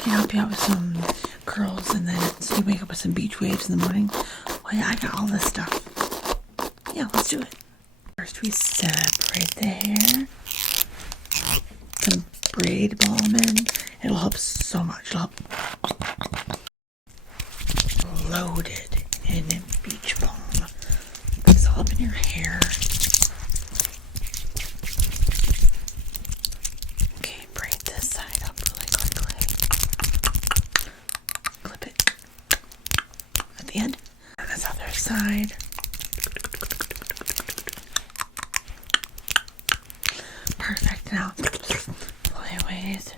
can help you out with some curls and then so you wake up with some beach waves in the morning. Well, yeah, I got all this stuff. Yeah, let's do it. First, we separate the hair. Some Braid balm in. It'll help so much. It'll help. Loaded in beach balm. Put this all up in your hair. Okay, braid this side up really quickly. Clip it at the end. And this other side. Perfect. Now, flyaways.